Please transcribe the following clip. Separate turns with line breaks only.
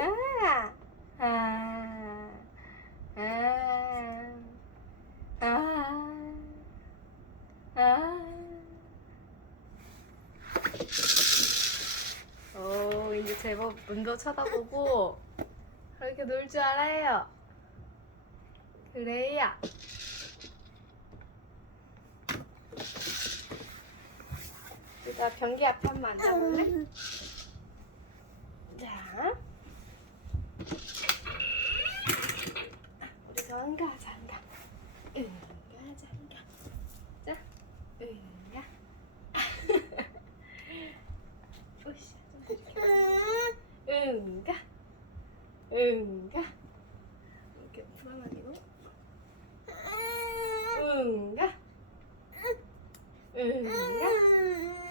아, 아, 아, 아, 아. 오, 이제 제법 문도 쳐다보고 그렇게 놀 줄 알아요. 그래요. 이따 변기 앞에 한번 앉아볼래? 정가 장가. 응가 장가. 자, 응가. 으쌰. 응가. 응가. 이렇게 불안하기로. 응가. 응가.